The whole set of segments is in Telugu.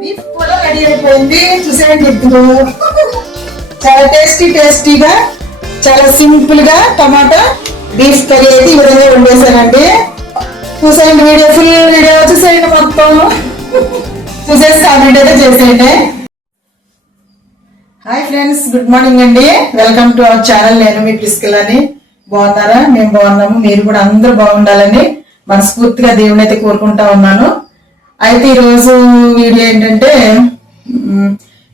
బీఫ్ కూర రెడీ అయిపోయింది. చూసేయండి ఇప్పుడు. చాలా టేస్టీ టేస్టీగా చాలా సింపుల్గా టమాటా బీఫ్ కర్రీ అయితే ఈ విధంగా వండేసానండి చూసేయండి వీడియో ఫుల్ వీడియో చూసేయండి మొత్తం. చూసేసి కామెంట్ అయితే చేసేయండి. హాయ్ ఫ్రెండ్స్ గుడ్ మార్నింగ్ అండి. వెల్కమ్ టు అవర్ ఛానల్ నేను మీ ప్రిస్కిల్ అని. బాగున్నారా? మేము బాగున్నాము. మీరు కూడా అందరూ బాగుండాలని మనస్ఫూర్తిగా దేవుని అయితే కోరుకుంటా ఉన్నాను. అయితే ఈరోజు వీడియో ఏంటంటే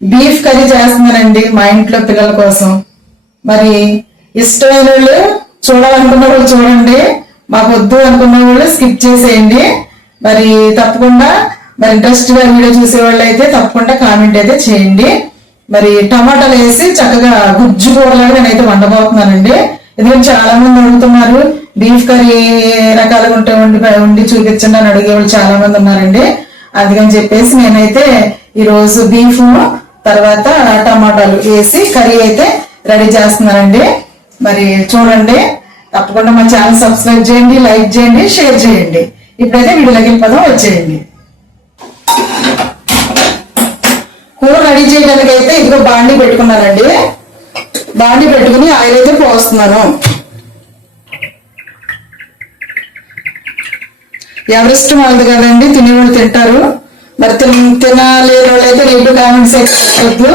బీఫ్ కర్రీ చేస్తున్నానండి మా ఇంట్లో పిల్లల కోసం. మరి ఇష్టమైన వాళ్ళు చూడాలనుకున్న వాళ్ళు చూడండి మాకు వద్దు అనుకున్న వాళ్ళు స్కిప్ చేసేయండి. మరి తప్పకుండా మరి ఇంట్రెస్ట్గా వీడియో చూసేవాళ్ళు అయితే తప్పకుండా కామెంట్ అయితే చేయండి. మరి టమాటాలు వేసి చక్కగా గుజ్జు కూరలాగా నేనైతే వండబోతున్నానండి. ఎందుకంటే చాలా మంది వండుతున్నారు. బీఫ్ కర్రీ ఏ రకాలుగా ఉంటే వండి వండి చూపించండి అని అడిగే వాళ్ళు చాలా మంది ఉన్నారండి. అందుకని చెప్పేసి నేనైతే ఈరోజు బీఫ్ తర్వాత టమాటాలు వేసి కర్రీ అయితే రెడీ చేస్తున్నానండి. మరి చూడండి తప్పకుండా మా ఛానల్ సబ్స్క్రైబ్ చేయండి లైక్ చేయండి షేర్ చేయండి. ఇప్పుడైతే వీడియోలోకి వెళ్ళిపోదాం వచ్చేయండి. కూర రెడీ చేయడానికి అయితే ఇదిగో బాండి పెట్టుకున్నానండి. బాండి పెట్టుకుని ఆయిల్ అయితే పోస్తున్నాను. ఎవరెస్ట్ వాళ్ళది కదండి తినేవాళ్ళు తింటారు. మరి తిన తినలేని వాళ్ళు అయితే కామెంట్స్ అయితే పెట్టద్దు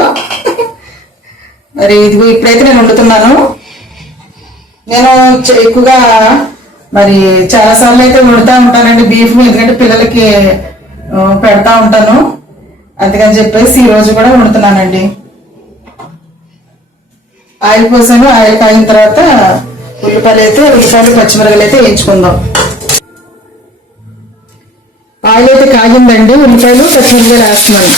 మరి ఇదిగో ఇప్పుడైతే నేను వండుతున్నాను. నేను ఎక్కువగా మరి చాలా సార్లు అయితే వండుతా ఉంటానండి బీఫ్ ఎందుకంటే పిల్లలకి పెడతా ఉంటాను. అందుకని చెప్పేసి ఈరోజు కూడా వండుతున్నానండి. ఆయిల్ పోసాను ఆయిల్ కాగిన తర్వాత ఉల్లిపాయలు అయితే ఉల్లిపాయలు పచ్చిమిరపకాయలు అయితే వేయించుకుందాం. ఆయిల్ అయితే కాగిందండి ఉల్లిపాయలు పచ్చిమిరపకాయలు వేస్తున్నాను.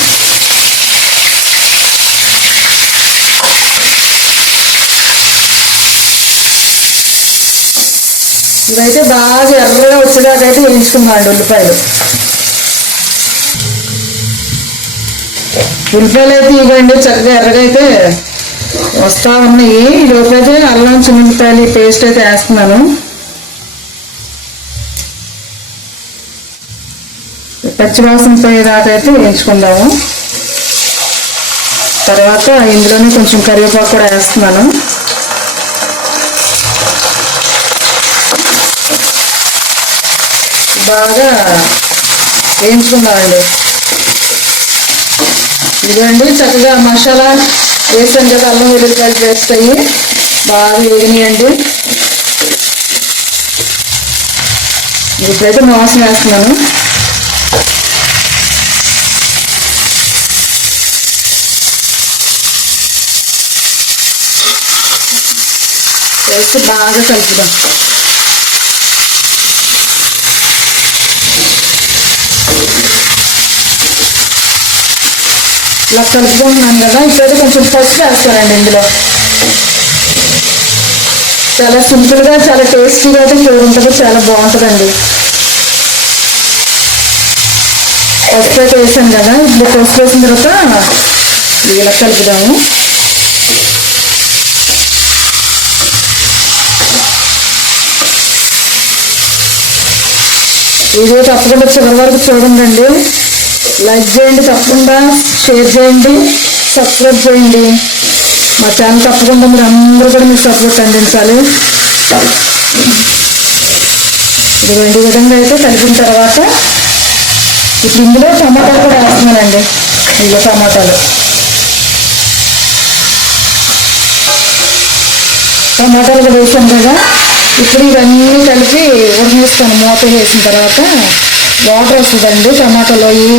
ఇవైతే బాగా ఎర్రగా వచ్చేదాకైతే అయితే ఉల్లిపాయలు. ఉల్లిపాయలు అయితే ఇవ్వండి చక్కగా ఎర్రగా అయితే వస్తా ఉన్నాయి. ఈ లోపలైతే అల్లం చిన్నపాయలు పేస్ట్ అయితే వేస్తున్నాను. పచ్చివాసన పోయేదాకా అయితే వేయించుకుందాము. తర్వాత ఇందులోనే కొంచెం కరివేపాకు కూడా వేస్తున్నాను. బాగా వేయించుకుందామండి. ఇదండి చక్కగా మసాలా వేసాం కదా అల్లం వెల్లుల్లిపాయలు వేస్తాయి బాగా వేగినాయండి. ఇప్పుడైతే మాంసం వేస్తున్నాను. వేసి బాగా కలుపుదాం. ఇలా కలుపుకుంటున్నాను కదా ఇప్పుడైతే కొంచెం పసుపు వేస్తానండి ఇందులో. చాలా సింపుల్గా చాలా టేస్టీగా అయితే కూర ఉంటుంది చాలా బాగుంటుందండి. పసుపు అయితే వేసాను కదా ఇప్పుడు పసుపు వేసిన తర్వాత ఇలా కలుపుదాము. వీడియో తప్పకుండా చివరి వరకు చూడండి లైక్ చేయండి తప్పకుండా షేర్ చేయండి సబ్స్క్రైబ్ చేయండి. మా ఛానల్ తప్పకుండా మీరు అందరూ కూడా మీరు సపోర్ట్ అందించాలి. ఇది రెండు విధంగా అయితే కలిపిన తర్వాత ఇప్పుడు ఇందులో టమాటాలు కూడా వేస్తున్నానండి. ఇందులో టమాటాలు. టమాటాలు కూడా వేసాం కదా. ఇప్పుడు ఇవన్నీ కలిపి ఉడికిస్తాను మూత వేసిన తర్వాత వాటర్ వస్తుందండి. టమాటాలు అయ్యి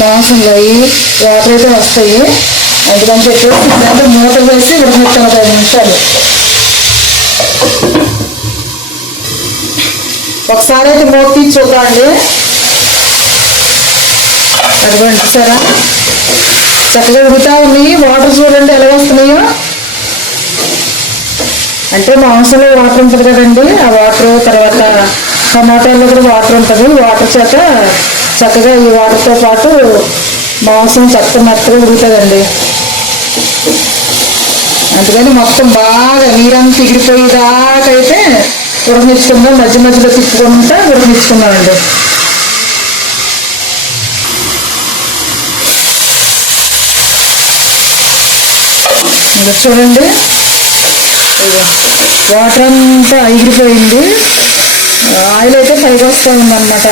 మాంసంలో అయ్యి వాటర్ అయితే వస్తాయి. అందుకని చెప్పేసి ఇప్పుడంతా మూత వేసి ఉడికిస్తాను పది నిమిషాలు. ఒకసారి అయితే మూత తీసి చూద్దామండి. అది చూసారా? చక్కగా ఉడుతా ఉన్నాయి. వాటర్ చూడండి ఎలా వస్తున్నాయో. అంటే మాంసంలో వాటర్ ఉంటుంది కదండి ఆ వాటర్ తర్వాత టమాటాల్లో కూడా వాటర్ ఉంటుంది. వాటర్ చేత చక్కగా ఈ వాటర్తో పాటు మాంసం చెత్త మెత్తగా ఉడుగుతుందండి అందుకని మొత్తం బాగా నీరంతా తిగిరిపోయేదాకైతే ఉడకనిచ్చుకుందాం మధ్య మధ్యలో తిప్పుకుంటా అండి చూడండి. వాటర్ అంతా ఎగిరిపోయింది. ఆయిల్ అయితే పైకి వస్తూ ఉందన్నమాట.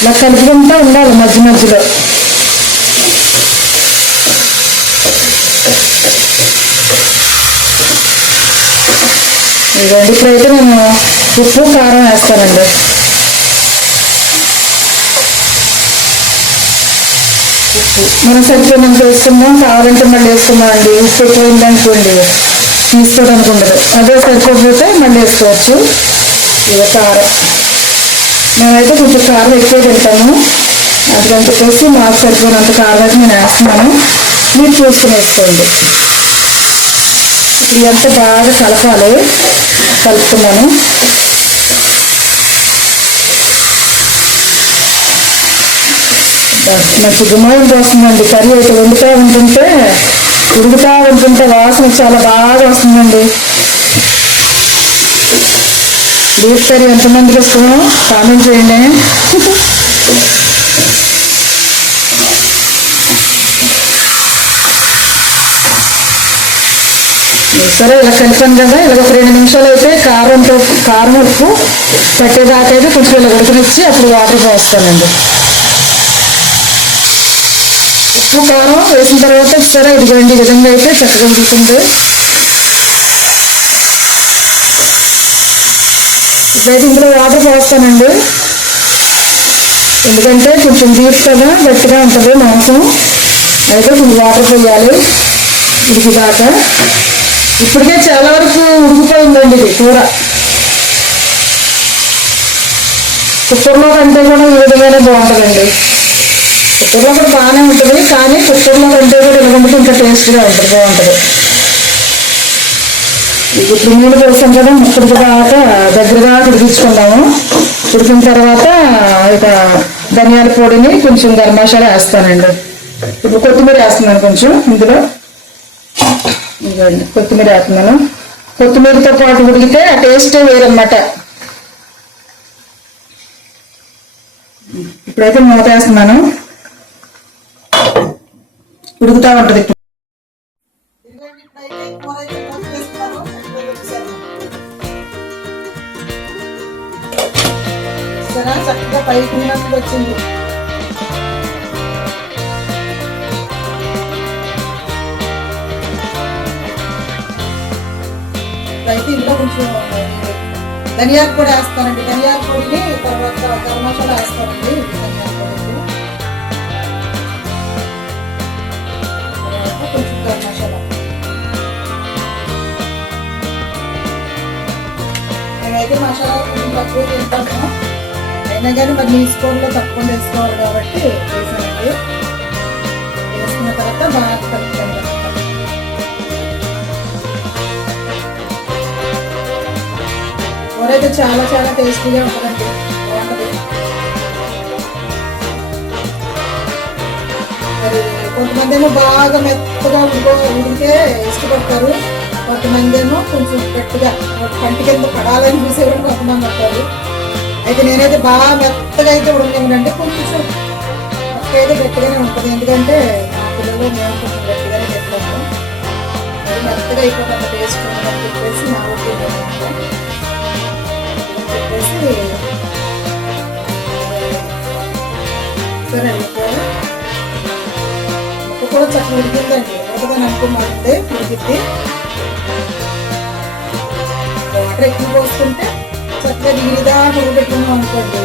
ఇలా కలుపుకుంటూ ఉండాలి మధ్య మధ్యలో. ఇదండి ఇప్పుడైతే నేను ఉప్పు కారం వేస్తానండి. మనం సరిపోయినంత వేసుకుందాం కావాలంటే మళ్ళీ వేసుకుందాం అండి ఉప్పు ఎక్కువైంది అనుకోండి. తీసుకోవడానికి ఉండదు. అదే సరిపోకపోతే మళ్ళీ వేసుకోవచ్చు. ఇక కారం మేమైతే కొంచెం కారం ఎక్కువ తింటాము అదంత చేసి మాకు సరిపోయినంత కారం అయితే నేను వేస్తున్నాను. మీరు చూసుకుని వేసుకోండి. ఇదంతా బాగా కలపాలి. కలుపుతున్నాను. నాకు గుమ్మాయికి వస్తుందండి కర్రీ అయితే వండుతూ ఉంటుంటే ఉడుకుతా ఉంటుంటే వాసన చాలా బాగా వస్తుందండి. బీఫ్ కర్రీ ఎంతమందికి ఇష్టమో కామెంట్ చేయండి. సరే ఇలా కలిపాను కదా ఇలా ఒక రెండు నిమిషాలు అయితే కారంతో కారం ఉప్పు పట్టేదాకా అయితే కొంచెం ఇలా ఉడకనిచ్చి అప్పుడు వాటర్ పోస్తానండి. ఉప్పు కారం వేసిన తర్వాత ఒకసారి ఇదిగోండి ఈ విధంగా అయితే చక్కగా ఉడుకుతుంది ఇప్పుడైతే ఇందులో వాటర్ పోస్తానండి ఎందుకంటే కొంచెం డీప్ కదా గట్టిగా ఉంటుంది మాంసం. అయితే కొంచెం వాటర్ పోయాలి. ఉడికిదాకా ఇప్పటికే చాలా వరకు ఉడికిపోయిందండి ఇది కూర. కుక్కర్లో కంటే కూడా ఈ విధంగానే బాగుంటుందండి. కుక్కర్లో కూడా బాగానే ఉంటుంది కానీ కుక్కర్లో కంటే కూడా ఇలా ఇంకా టేస్ట్గా ఉంటుంది బాగుంటుంది. ఇది ఇప్పుడు నీళ్ళు కదా ముక్కడి దాకా దగ్గరగా ఉడికించుకుందాము ఉడికిన తర్వాత ఇక ధనియాల పొడిని కొంచెం గరం మసాలా వేస్తానండి. ఇప్పుడు కొత్తిమీర వేస్తున్నాను కొంచెం ఇందులో. ఇదిగోండి కొత్తిమీర వేస్తున్నాను. కొత్తిమీరతో పాటు ఉడికితే ఆ టేస్టే వేరన్నమాట. ఇప్పుడైతే మూత వేస్తున్నాను. ఉడుకుతా ఉంటుంది. చక్కగా పైకి ఉన్నట్టు వచ్చింది. అయితే ఇంట్లో కొంచెం ధనియాల కూడా వేస్తానండి. ధనియాల పొడిని తర్వాత గరం మసాలా వేస్తానండి. ఎక్కువ తక్కువ తింటాము అయినా కానీ మరి మీ స్కూల్లో తక్కువ వేసుకోవాలి కాబట్టి వేసానండి వేసుకున్న తర్వాత బాగా కలుపుతాను కూర చాలా చాలా టేస్టీగా ఉంటుందండి. బాగుంటుంది. మరి కొంతమంది ఏమో బాగా మెత్తగా ఉడికో ఉడికే ఇష్టపడతారు. కొంతమంది ఏమో కొంచెం గట్టిగా కంటి కింద పడాలని చూసేవారు కొంతమంది అంటారు అయితే నేనైతే బాగా మెత్తగా అయితే ఉడకలేమంటే కొంచెం పక్క గట్టిగానే ఉంటుంది. ఎందుకంటే మా పిల్లలు మేము కొంచెం గట్టిగానే పెట్టాము అది మెత్తగా అయిపోతుంది టేస్ట్ అని చెప్పేసి నా ఒపీనియన్ అనమాట చెప్పేసి సరే ముక్క ముక్క కూడా చక్కగా ఉడికిందండి. ఒకదాని అనుకున్నానంటే ఉడికిద్ది. వాటర్ ఎక్కువ పోసుకుంటే చక్కగా నీరుగా ఉడకబెట్టుకున్నాం అనుకోండి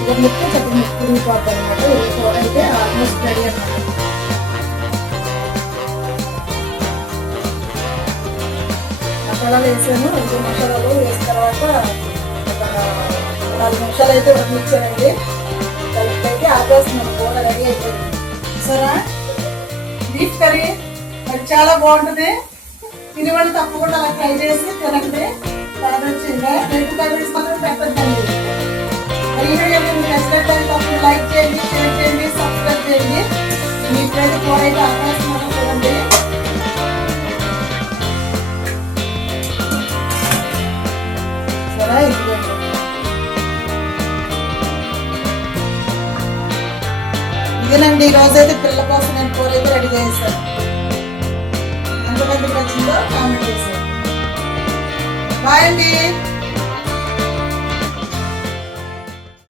ఇక ముక్క చక్కగా ముక్క ఉడికిపోద్ది అనమాట కూర ఆల్మోస్ట్ రెడీ అనమాట మసాలాలు వేసాను. ఐదు మసాలాలు వేసిన తర్వాత ఒక నాలుగు నిమిషాలు అయితే ఉడికించానండి కలిపితే అయితే ఆపేస్తున్నాను. కూర రెడీ అయిపోయింది. సరే? బీఫ్ కర్రీ మరి చాలా బాగుంటుంది. ఇది వాళ్ళు తప్పకుండా అలా ట్రై చేసి తినండి. వచ్చింది రెండు కర్రీస్ మాత్రం పెట్టద్దండి వీడియో మీకు నచ్చినట్లయితే తప్పకుండా లైక్ చేయండి షేర్ చేయండి సబ్స్క్రైబ్ చేయండి. అయితే ఆపేస్తున్నాను చూడండి. సరే ఇదిగోండి ఇదేనండి కోసం నేను కూర అయితే రెడీ చేశాను. ఎంతమందికి వచ్చిందో కామెంట్ చేశాను బాయ్ అండి